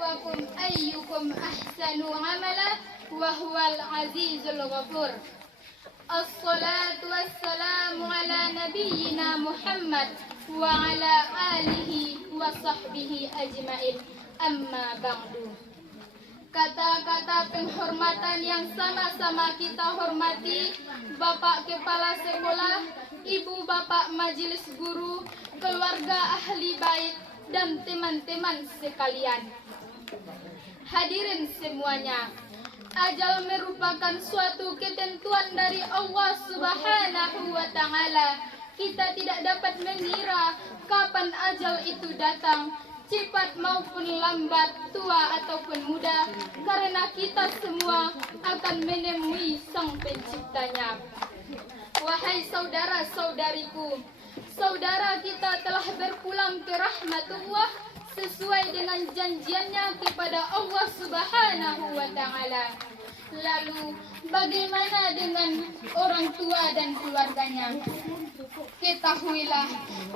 ليبلوكم أيكم أحسن عملا وهو العزيز الغفور. الصلاة والسلام على نبينا محمد وعلى آله وصحبه أجمعين. Amma ba'du. Kata-kata penghormatan yang sama-sama kita hormati Bapak Kepala Sekolah, Ibu Bapak Majelis Guru, keluarga ahli bait, dan teman-teman sekalian. Hadirin semuanya, ajal merupakan suatu ketentuan dari Allah Subhanahu wa Ta'ala. Kita tidak dapat mengira kapan ajal itu datang, cepat maupun lambat, tua ataupun muda, karena kita semua akan menemui Sang Penciptanya. Wahai saudara-saudariku, saudara kita telah berpulang ke rahmatullah sesuai dengan janjiannya kepada Allah Subhanahu wa Ta'ala. Lalu bagaimana dengan orang tua dan keluarganya? Ketahuilah,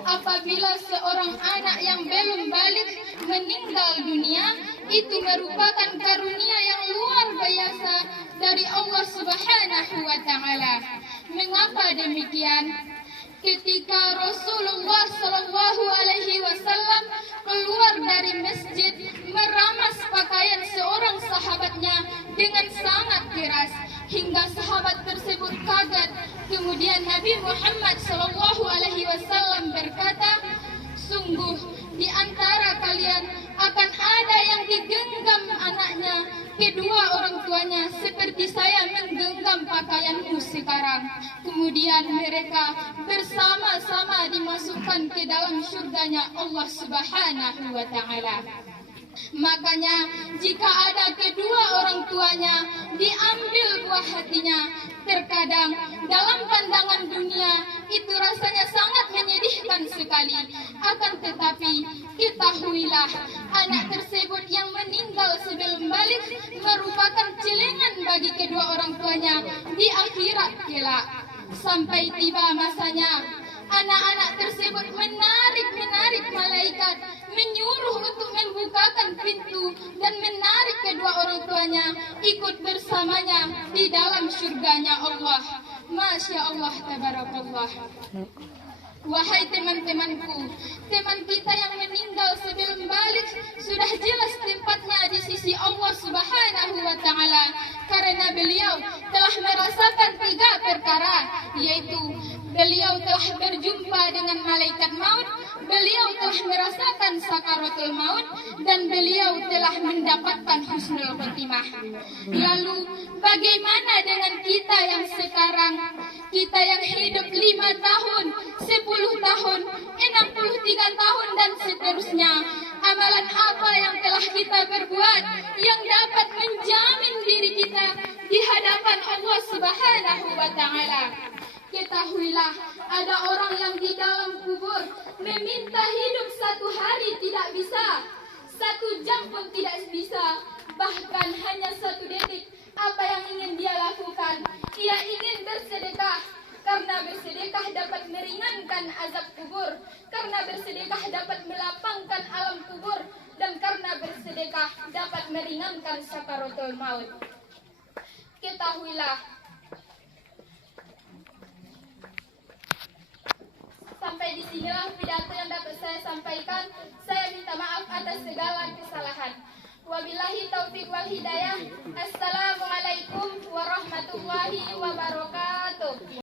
apabila seorang anak yang belum balik meninggal dunia, itu merupakan karunia yang luar biasa dari Allah Subhanahu wa Ta'ala. Mengapa demikian? Ketika Rasulullah Shallallahu Alaihi Wasallam keluar dari masjid meramas pakaian seorang sahabatnya dengan sangat keras hingga sahabat tersebut kaget. Kemudian Nabi Muhammad Shallallahu Alaihi Wasallam berkata, sungguh di antara kalian akan ada yang digenggam anaknya, kedua orang tuanya, seperti saya menggenggam pakaianmu sekarang. Kemudian mereka bersama-sama dimasukkan ke dalam surganya Allah Subhanahu wa Ta'ala. Makanya jika ada kedua orang tuanya diambil buah hatinya, terkadang dalam pandangan dunia itu rasanya sangat menyedihkan sekali. Akan tetapi ketahuilah, anak tersebut yang meninggal sebelum balik merupakan celengan bagi kedua orang tuanya di akhirat kelak. Sampai tiba masanya, anak-anak tersebut menarik malaikat, menyuruh untuk membukakan pintu dan menarik kedua orang tuanya ikut bersamanya di dalam surganya Allah. Masya Allah, tabarakallah. Wahai teman-temanku, teman kita yang meninggal sebelum balik sudah jelas tempatnya di sisi Allah Subhanahu wa Ta'ala, karena beliau telah merasakan 3 perkara, yaitu beliau telah berjumpa dengan malaikat maut, beliau telah merasakan sakaratul maut, dan beliau telah mendapatkan husnul khotimah. Lalu bagaimana dengan kita yang sekarang? Kita yang hidup 5 tahun, 10 tahun, 63 tahun dan seterusnya. Amalan apa yang telah kita berbuat yang dapat menjamin diri kita di hadapan Allah Subhanahu wa Ta'ala? Ketahuilah, ada orang yang di dalam kubur meminta hidup 1 hari tidak bisa, 1 jam pun tidak bisa, bahkan hanya 1 detik. Apa yang ingin dia lakukan? Ia ingin bersedekah, karena bersedekah dapat meringankan azab kubur, karena bersedekah dapat melapangkan alam kubur, dan karena bersedekah dapat meringankan sakaratul maut. Ketahuilah, sampai di sinilah pidato yang dapat saya sampaikan. Saya minta maaf atas segala kesalahan. Wabillahi taufiq wal hidayah. Assalamualaikum warahmatullahi wabarakatuh.